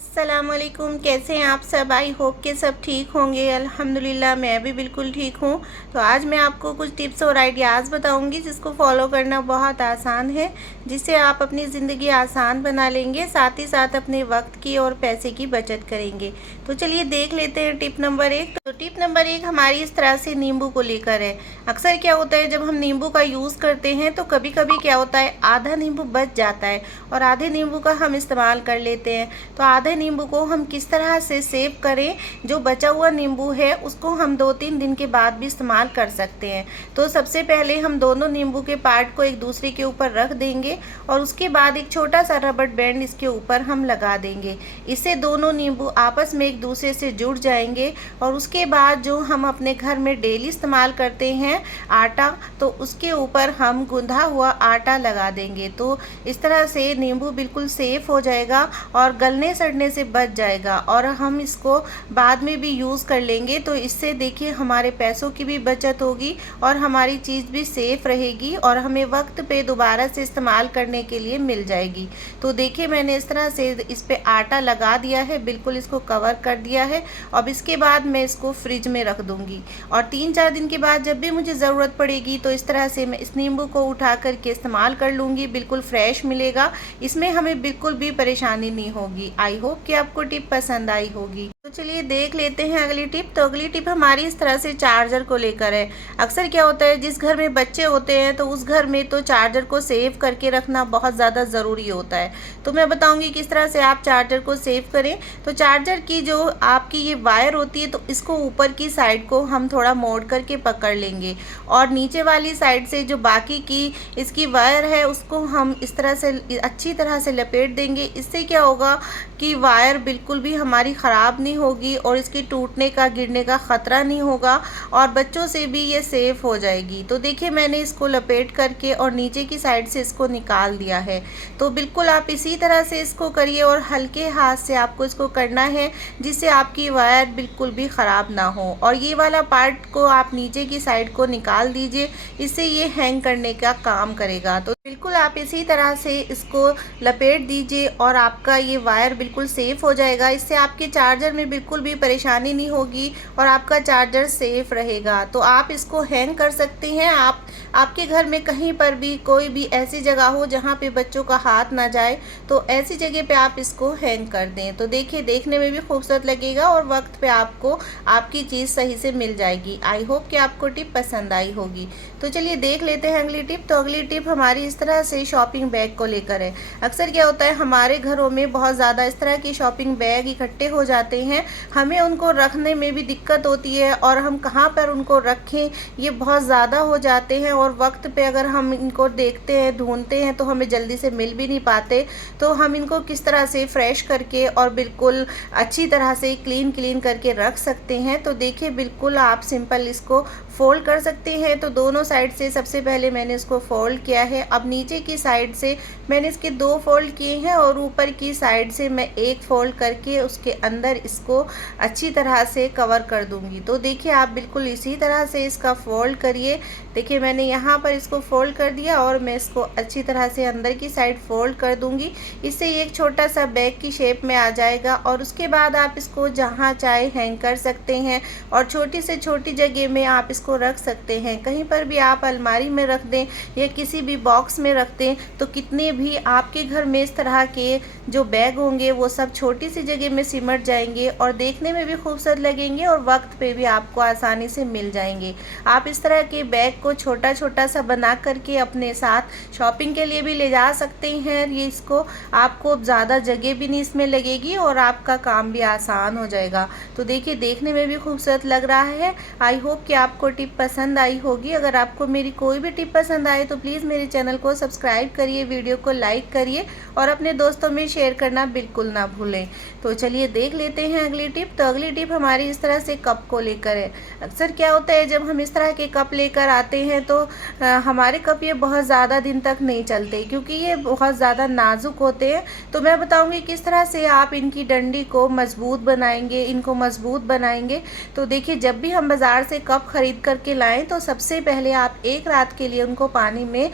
अस्सलामुअलैकुम, कैसे हैं आप सब। आई होप के सब ठीक होंगे। अल्हम्दुलिल्लाह मैं भी बिल्कुल ठीक हूँ। तो आज मैं आपको कुछ टिप्स और आइडियाज़ बताऊँगी जिसको फॉलो करना बहुत आसान है, जिससे आप अपनी ज़िंदगी आसान बना लेंगे, साथ ही साथ अपने वक्त की और पैसे की बचत करेंगे। तो चलिए देख लेते हैं टिप नंबर 1। तो टिप नंबर 1 हमारी इस तरह से नींबू को लेकर है। अक्सर क्या होता है, जब हम नींबू का यूज़ करते हैं तो कभी कभी क्या होता है, आधा नींबू बच जाता है और आधे नींबू का हम इस्तेमाल कर लेते हैं। तो आधे नींबू को हम किस तरह से सेव करें, जो बचा हुआ नींबू है उसको हम 2-3 दिन के बाद भी इस्तेमाल कर सकते हैं। तो सबसे पहले हम दोनों नींबू के पार्ट को एक दूसरे के ऊपर रख देंगे और उसके बाद एक छोटा सा रबड़ बैंड इसके ऊपर हम लगा देंगे। इससे दोनों नींबू आपस में एक दूसरे से जुड़ जाएंगे। और उसके बाद जो हम अपने घर में डेली इस्तेमाल करते हैं आटा, तो उसके ऊपर हम गूंधा हुआ आटा लगा देंगे। तो इस तरह से नींबू बिल्कुल सेफ हो जाएगा और गलने सड़ने से बच जाएगा और हम इसको बाद में भी यूज़ कर लेंगे। तो इससे देखिए हमारे पैसों की भी बचत होगी और हमारी चीज़ भी सेफ रहेगी और हमें वक्त पे दोबारा से इस्तेमाल करने के लिए मिल जाएगी। तो देखिए मैंने इस तरह से इस पे आटा लगा दिया है, बिल्कुल इसको कवर कर दिया है। अब इसके बाद मैं इसको फ्रिज में रख दूंगी और 3-4 दिन के बाद जब भी मुझे ज़रूरत पड़ेगी तो इस तरह से मैं इस नींबू को उठा करके इस्तेमाल कर लूँगी। बिल्कुल फ्रेश मिलेगा, इसमें हमें बिल्कुल भी परेशानी नहीं होगी। आई होप कि आपको टिप पसंद आई होगी। तो चलिए देख लेते हैं अगली टिप। तो अगली टिप हमारी इस तरह से चार्जर को लेकर है। अक्सर क्या होता है, जिस घर में बच्चे होते हैं तो उस घर में तो चार्जर को सेव करके रखना बहुत ज़्यादा ज़रूरी होता है। तो मैं बताऊंगी किस तरह से आप चार्जर को सेव करें। तो चार्जर की जो आपकी ये वायर होती है, तो इसको ऊपर की साइड को हम थोड़ा मोड़ करके पकड़ लेंगे और नीचे वाली साइड से जो बाकी की इसकी वायर है उसको हम इस तरह से अच्छी तरह से लपेट देंगे। इससे क्या होगा कि वायर बिल्कुल भी हमारी ख़राब नहीं होगी और इसकी टूटने का गिरने का ख़तरा नहीं होगा और बच्चों से भी ये सेफ़ हो जाएगी। तो देखिए मैंने इसको लपेट करके और नीचे की साइड से इसको निकाल दिया है। तो बिल्कुल आप इसी तरह से इसको करिए और हल्के हाथ से आपको इसको करना है, जिससे आपकी वायर बिल्कुल भी ख़राब ना हो। और ये वाला पार्ट को आप नीचे की साइड को निकाल दीजिए, इससे ये हैंग करने का काम करेगा। तो बिल्कुल आप इसी तरह से इसको लपेट दीजिए और आपका ये वायर बिल्कुल सेफ़ हो जाएगा। इससे आपके चार्जर में बिल्कुल भी परेशानी नहीं होगी और आपका चार्जर सेफ़ रहेगा। तो आप इसको हैंग कर सकते हैं। आपके घर में कहीं पर भी कोई भी ऐसी जगह हो जहाँ पे बच्चों का हाथ ना जाए, तो ऐसी जगह पे आप इसको हैंग कर दें। तो देखिए देखने में भी खूबसूरत लगेगा और वक्त पे आपको आपकी चीज़ सही से मिल जाएगी। आई होप कि आपको टिप पसंद आई होगी। तो चलिए देख लेते हैं अगली टिप। तो अगली टिप हमारी इस तरह से शॉपिंग बैग को लेकर है। अक्सर क्या होता है, हमारे घरों में बहुत ज़्यादा इस तरह की शॉपिंग बैग इकट्ठे हो जाते हैं, हमें उनको रखने में भी दिक्कत होती है और हम कहाँ पर उनको रखें ये बहुत ज़्यादा हो जाते हैं और वक्त पे अगर हम इनको देखते हैं ढूंढते हैं तो हमें जल्दी से मिल भी नहीं पाते। तो हम इनको किस तरह से फ्रेश करके और बिल्कुल अच्छी तरह से क्लीन करके रख सकते हैं। तो देखिए बिल्कुल आप सिंपल इसको फोल्ड कर सकते हैं। तो दोनों साइड से सबसे पहले मैंने इसको फोल्ड किया है। अब नीचे की साइड से मैंने इसके 2 फोल्ड किए हैं और ऊपर की साइड से मैं 1 फोल्ड करके उसके अंदर इसको अच्छी तरह से कवर कर दूंगी। तो देखिए आप बिल्कुल इसी तरह से इसका फोल्ड करिए। देखिए मैंने यहाँ पर इसको फोल्ड कर दिया और मैं इसको अच्छी तरह से अंदर की साइड फोल्ड कर दूंगी। इससे ये एक छोटा सा बैग की शेप में आ जाएगा और उसके बाद आप इसको जहाँ चाहे हैंग कर सकते हैं और छोटी से छोटी जगह में आप इसको रख सकते हैं। कहीं पर भी आप अलमारी में रख दें या किसी भी बॉक्स में रख दें, तो कितने भी आपके घर में इस तरह के जो बैग होंगे वो सब छोटी सी जगह में सिमट जाएंगे और देखने में भी खूबसूरत लगेंगे और वक्त पे भी आपको आसानी से मिल जाएंगे। आप इस तरह के बैग को छोटा छोटा सा बना करके अपने साथ शॉपिंग के लिए भी ले जा सकते हैं। ये इसको आपको ज़्यादा जगह भी नहीं इसमें लगेगी और आपका काम भी आसान हो जाएगा। तो देखिए देखने में भी खूबसूरत लग रहा है। आई होप कि आपको टिप पसंद आई होगी। अगर आपको मेरी कोई भी टिप पसंद आए तो प्लीज़ मेरे चैनल को सब्सक्राइब करिए, वीडियो को लाइक करिए और अपने दोस्तों में शेयर करना बिल्कुल ना भूलें। तो चलिए देख लेते हैं अगली टिप। तो अगली टिप हमारी इस तरह से कप को लेकर है। अक्सर क्या होता है, जब हम इस तरह के कप लेकर आते हैं तो हमारे कप ये बहुत ज़्यादा दिन तक नहीं चलते क्योंकि ये बहुत ज़्यादा नाजुक होते हैं। तो मैं बताऊँगी किस तरह से आप इनकी डंडी को मजबूत बनाएंगे, इनको मजबूत बनाएंगे। तो देखिए जब भी हम बाज़ार से कप खरीद करके लाएं तो सबसे पहले आप 1 रात के लिए उनको पानी में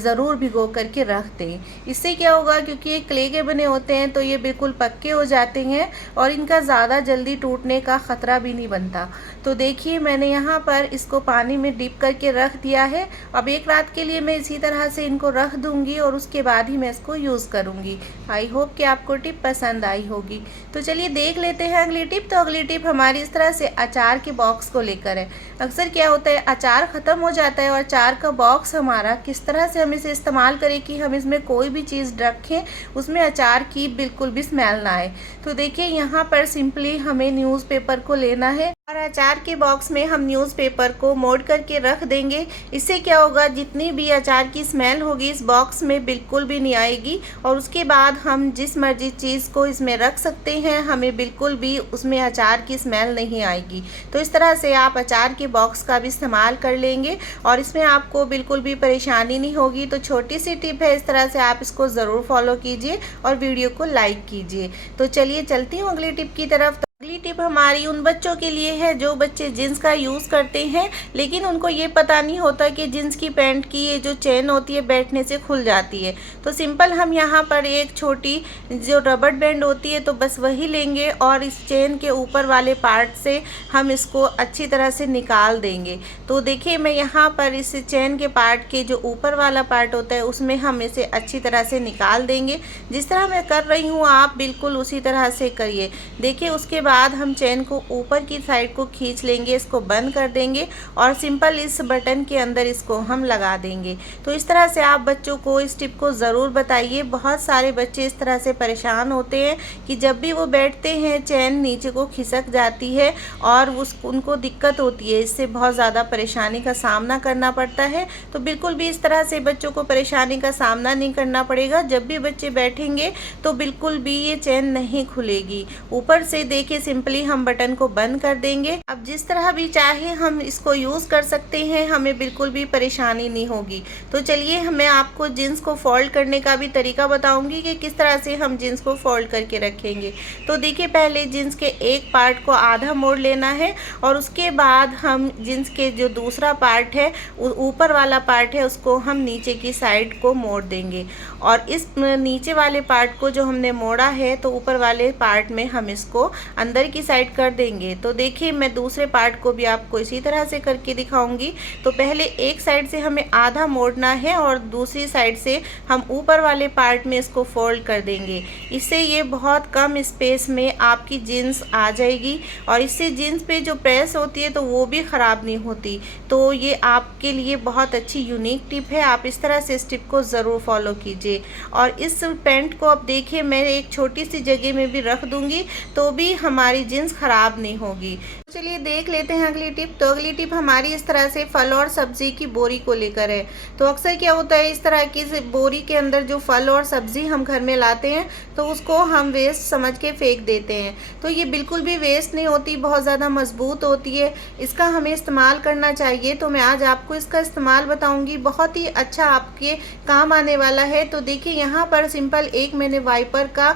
ज़रूर भिगो करके रख दें। इससे क्या होगा, क्योंकि ये क्ले के बने होते हैं तो ये बिल्कुल पक्के हो जाते हैं और इनका ज़्यादा जल्दी टूटने का ख़तरा भी नहीं बनता। तो देखिए मैंने यहाँ पर इसको पानी में डिप करके रख दिया है। अब एक रात के लिए मैं इसी तरह से इनको रख दूँगी और उसके बाद ही मैं इसको यूज़ करूँगी। आई होप कि आपको टिप पसंद आई होगी। तो चलिए देख लेते हैं अगली टिप। तो अगली टिप हमारी इस तरह से अचार के बॉक्स को लेकर है। अक्सर क्या होता है, अचार ख़त्म हो जाता है और अचार का बॉक्स हमारा किस तरह से हम इसे इस्तेमाल करें कि हम इसमें कोई भी चीज़ रखें उसमें अचार की बिल्कुल भी स्मेल ना आए। तो देखिए यहाँ पर सिंपली हमें न्यूज़पेपर को लेना है और अचार के बॉक्स में हम न्यूज़पेपर को मोड़ करके रख देंगे। इससे क्या होगा, जितनी भी अचार की स्मेल होगी इस बॉक्स में बिल्कुल भी नहीं आएगी और उसके बाद हम जिस मर्जी चीज़ को इसमें रख सकते हैं, हमें बिल्कुल भी उसमें अचार की स्मेल नहीं आएगी। तो इस तरह से आप अचार के बॉक्स का भी इस्तेमाल कर लेंगे और इसमें आपको बिल्कुल भी परेशानी नहीं होगी। तो छोटी सी टिप है, इस तरह से आप इसको ज़रूर फॉलो कीजिए और वीडियो को लाइक कीजिए। तो चलिए चलती हूँ अगली टिप की तरफ। अगली टिप हमारी उन बच्चों के लिए है जो बच्चे जीन्स का यूज़ करते हैं लेकिन उनको ये पता नहीं होता कि जीन्स की पैंट की ये जो चेन होती है बैठने से खुल जाती है। तो सिंपल हम यहाँ पर एक छोटी जो रबड़ बैंड होती है तो बस वही लेंगे और इस चेन के ऊपर वाले पार्ट से हम इसको अच्छी तरह से निकाल देंगे। तो देखिए मैं यहाँ पर इस चेन के पार्ट के जो ऊपर वाला पार्ट होता है उसमें हम इसे अच्छी तरह से निकाल देंगे। जिस तरह मैं कर रही हूँ आप बिल्कुल उसी तरह से करिए। देखिए उसके बाद हम चेन को ऊपर की साइड को खींच लेंगे, इसको बंद कर देंगे और सिंपल इस बटन के अंदर इसको हम लगा देंगे। तो इस तरह से आप बच्चों को इस टिप को ज़रूर बताइए। बहुत सारे बच्चे इस तरह से परेशान होते हैं कि जब भी वो बैठते हैं चेन नीचे को खिसक जाती है और उनको दिक्कत होती है, इससे बहुत ज़्यादा परेशानी का सामना करना पड़ता है। तो बिल्कुल भी इस तरह से बच्चों को परेशानी का सामना नहीं करना पड़ेगा। जब भी बच्चे बैठेंगे तो बिल्कुल भी ये चेन नहीं खुलेगी। ऊपर से देखिए सिंपली हम बटन को बंद कर देंगे। अब जिस तरह भी चाहे हम इसको यूज़ कर सकते हैं, हमें बिल्कुल भी परेशानी नहीं होगी। तो चलिए मैं आपको जीन्स को फोल्ड करने का भी तरीका बताऊंगी कि किस तरह से हम जीन्स को फोल्ड करके रखेंगे। तो देखिए पहले जीन्स के एक पार्ट को आधा मोड़ लेना है और उसके बाद हम जीन्स के जो दूसरा पार्ट है ऊपर वाला पार्ट है उसको हम नीचे की साइड को मोड़ देंगे और इस नीचे वाले पार्ट को जो हमने मोड़ा है तो ऊपर वाले पार्ट में हम इसको अंदर की साइड कर देंगे। तो देखिए मैं दूसरे पार्ट को भी आपको इसी तरह से करके दिखाऊंगी। तो पहले एक साइड से हमें आधा मोड़ना है और दूसरी साइड से हम ऊपर वाले पार्ट में इसको फोल्ड कर देंगे। इससे ये बहुत कम स्पेस में आपकी जीन्स आ जाएगी और इससे जीन्स पे जो प्रेस होती है तो वो भी ख़राब नहीं होती। तो ये आपके लिए बहुत अच्छी यूनिक टिप है। आप इस तरह से इस टिप को ज़रूर फॉलो कीजिए। और इस पैंट को अब देखिए मैं एक छोटी सी जगह में भी रख दूँगी तो भी हमारी जीन्स ख़राब नहीं होगी। तो चलिए देख लेते हैं अगली टिप। तो अगली टिप हमारी इस तरह से फल और सब्ज़ी की बोरी को लेकर है। तो अक्सर क्या होता है, इस तरह की बोरी के अंदर जो फल और सब्ज़ी हम घर में लाते हैं तो उसको हम वेस्ट समझ के फेंक देते हैं। तो ये बिल्कुल भी वेस्ट नहीं होती, बहुत ज़्यादा मजबूत होती है। इसका हमें इस्तेमाल करना चाहिए। तो मैं आज आपको इसका इस्तेमाल बताऊँगी, बहुत ही अच्छा आपके काम आने वाला है। तो देखिए यहाँ पर सिंपल एक मैंने वाइपर का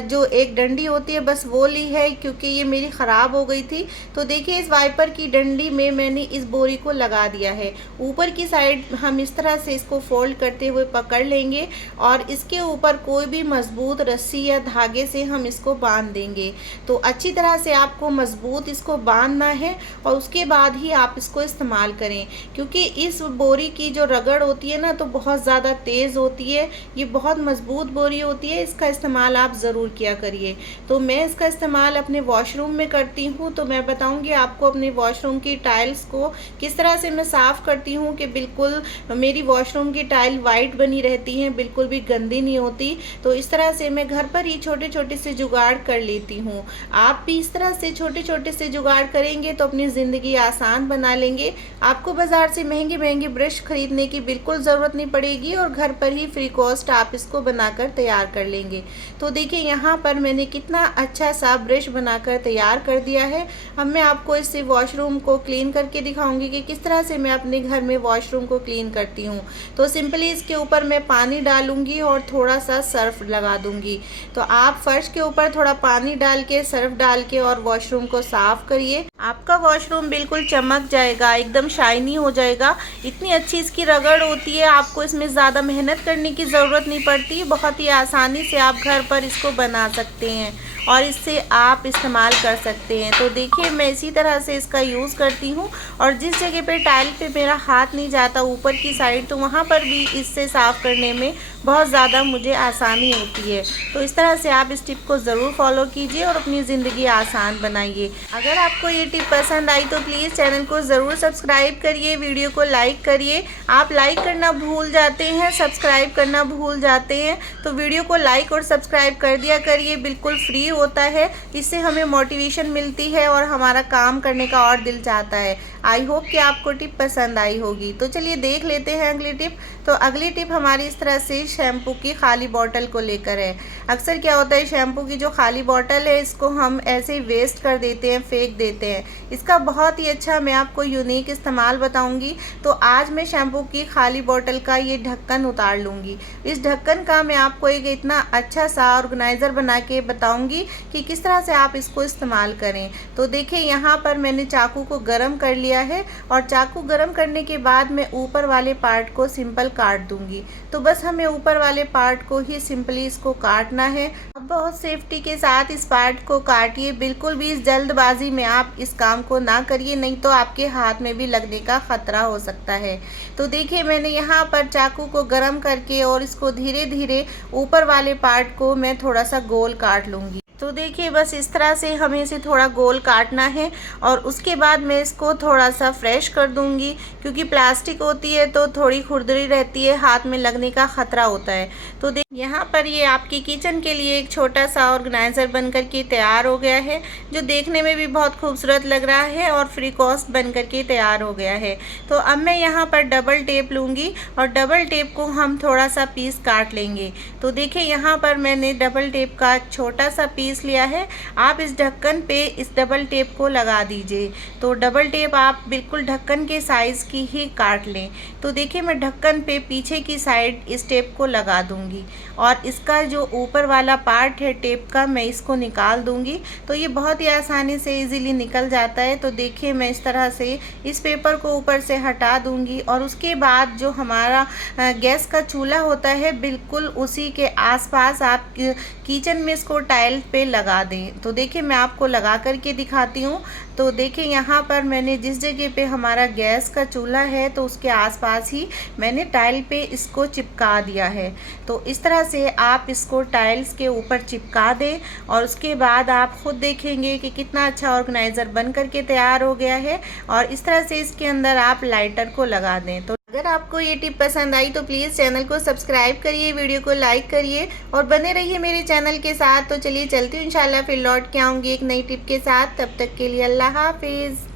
जो एक डंडी होती है बस वो ली है क्योंकि ये मेरी ख़राब हो गई थी। तो देखिए इस वाइपर की डंडी में मैंने इस बोरी को लगा दिया है। ऊपर की साइड हम इस तरह से इसको फोल्ड करते हुए पकड़ लेंगे और इसके ऊपर कोई भी मजबूत रस्सी या धागे से हम इसको बांध देंगे। तो अच्छी तरह से आपको मजबूत इसको बांधना है और उसके बाद ही आप इसको इस्तेमाल करें, क्योंकि इस बोरी की जो रगड़ होती है ना तो बहुत ज़्यादा तेज़ होती है। ये बहुत मजबूत बोरी होती है, इसका इस्तेमाल आप ज़रूर किया करिए। तो मैं इसका इस्तेमाल अपने वॉशरूम में करती हूँ। तो मैं बताऊँगी आपको अपने वॉशरूम की टाइल्स को किस तरह से मैं साफ़ करती हूँ कि बिल्कुल मेरी वॉशरूम की टाइल वाइट बनी रहती हैं, बिल्कुल भी गंदी नहीं होती। तो इस तरह से मैं घर पर ही छोटे छोटे से जुगाड़ कर लेती हूँ। आप भी इस तरह से छोटे छोटे से जुगाड़ करेंगे तो अपनी ज़िंदगी आसान बना लेंगे। आपको बाज़ार से महंगे महंगे ब्रश खरीदने की बिल्कुल ज़रूरत नहीं पड़ेगी और घर पर ही फ्री कॉस्ट आप इसको बनाकर तैयार कर लेंगे। तो देखिए यहाँ पर मैंने कितना अच्छा सा ब्रश बनाकर तैयार कर दिया है। अब मैं आपको इससे वॉशरूम को क्लीन करके दिखाऊंगी कि किस तरह से मैं अपने घर में वॉशरूम को क्लीन करती हूँ। तो सिंपली इसके ऊपर मैं पानी डालूंगी और थोड़ा सा सर्फ लगा दूंगी। तो आप फर्श के ऊपर थोड़ा पानी डाल के सर्फ डाल के और वॉशरूम को साफ़ करिए। आपका वॉशरूम बिल्कुल चमक जाएगा, एकदम शाइनी हो जाएगा। इतनी अच्छी इसकी रगड़ होती है, आपको इसमें ज़्यादा मेहनत करने की ज़रूरत नहीं पड़ती। बहुत ही आसानी से आप घर पर इसको बना सकते हैं और इससे आप इस्तेमाल कर सकते हैं। तो देखिए मैं इसी तरह से इसका यूज़ करती हूँ और जिस जगह पे टाइल पे मेरा हाथ नहीं जाता ऊपर की साइड, तो वहाँ पर भी इससे साफ़ करने में बहुत ज़्यादा मुझे आसानी होती है। तो इस तरह से आप इस टिप को ज़रूर फॉलो कीजिए और अपनी ज़िंदगी आसान बनाइए। अगर आपको ये टिप पसंद आई तो प्लीज़ चैनल को ज़रूर सब्सक्राइब करिए, वीडियो को लाइक करिए। आप लाइक करना भूल जाते हैं, सब्सक्राइब करना भूल जाते हैं, तो वीडियो को लाइक और सब्सक्राइब कर दिया करिए, बिल्कुल फ्री होता है। इससे हमें मोटिवेशन मिलती है और हमारा काम करने का और दिल चाहता है। आई होप कि आपको टिप पसंद आई होगी। तो चलिए देख लेते हैं अगली टिप। तो अगली टिप हमारी इस तरह से शैम्पू की खाली बॉटल को लेकर है। अक्सर क्या होता है, शैम्पू की जो खाली बॉटल है इसको हम ऐसे ही वेस्ट कर देते हैं, फेंक देते हैं। इसका बहुत ही अच्छा मैं आपको यूनिक इस्तेमाल बताऊंगी। तो आज मैं शैम्पू की खाली बॉटल का ये ढक्कन उतार लूँगी। इस ढक्कन का मैं आपको एक इतना अच्छा सा ऑर्गेनाइज़र बना के बताऊँगी कि किस तरह से आप इसको इस्तेमाल करें। तो देखिए यहाँ पर मैंने चाकू को गर्म कर लिया है और चाकू गर्म करने के बाद मैं ऊपर वाले पार्ट को सिंपल काट दूंगी। तो बस हमें ऊपर वाले पार्ट को ही सिंपली इसको काटना है। अब बहुत सेफ्टी के साथ इस पार्ट को काटिए, बिल्कुल भी इस जल्दबाजी में आप इस काम को ना करिए, नहीं तो आपके हाथ में भी लगने का खतरा हो सकता है। तो देखिए मैंने यहाँ पर चाकू को गर्म करके और इसको धीरे धीरे ऊपर वाले पार्ट को मैं थोड़ा सा गोल काट लूँगी। तो देखिए बस इस तरह से हमें इसे थोड़ा गोल काटना है और उसके बाद मैं इसको थोड़ा सा फ्रेश कर दूंगी, क्योंकि प्लास्टिक होती है तो थोड़ी खुरदरी रहती है, हाथ में लगने का ख़तरा होता है। तो यहाँ पर ये आपकी किचन के लिए एक छोटा सा ऑर्गेनाइज़र बनकर के तैयार हो गया है, जो देखने में भी बहुत खूबसूरत लग रहा है और फ्री कॉस्ट बनकर के तैयार हो गया है। तो अब मैं यहाँ पर डबल टेप लूँगी और डबल टेप को हम थोड़ा सा पीस काट लेंगे। तो देखिए यहाँ पर मैंने डबल टेप का छोटा सा पीस लिया है। आप इस ढक्कन पे इस डबल टेप को लगा दीजिए। तो डबल टेप आप बिल्कुल ढक्कन के साइज़ की ही काट लें। तो देखिए मैं ढक्कन पे पीछे की साइड इस टेप को लगा दूंगी और इसका जो ऊपर वाला पार्ट है टेप का, मैं इसको निकाल दूंगी। तो ये बहुत ही आसानी से इजीली निकल जाता है। तो देखिए मैं इस तरह से इस पेपर को ऊपर से हटा दूंगी और उसके बाद जो हमारा गैस का चूल्हा होता है, बिल्कुल उसी के आसपास आप किचन में इसको टाइल पे लगा दें। तो देखिए मैं आपको लगा करके दिखाती हूँ। तो देखिए यहाँ पर मैंने जिस जगह पे हमारा गैस का चूल्हा है, तो उसके आसपास ही मैंने टाइल पे इसको चिपका दिया है। तो इस तरह से आप इसको टाइल्स के ऊपर चिपका दें और उसके बाद आप खुद देखेंगे कि कितना अच्छा ऑर्गेनाइज़र बन करके तैयार हो गया है। और इस तरह से इसके अंदर आप लाइटर को लगा दें। तो अगर आपको ये टिप पसंद आई तो प्लीज़ चैनल को सब्सक्राइब करिए, वीडियो को लाइक करिए और बने रहिए मेरे चैनल के साथ। तो चलिए चलती हूँ, इंशाल्लाह फिर लौट के आऊँगी एक नई टिप के साथ। तब तक के लिए अल्लाह हाफिज़।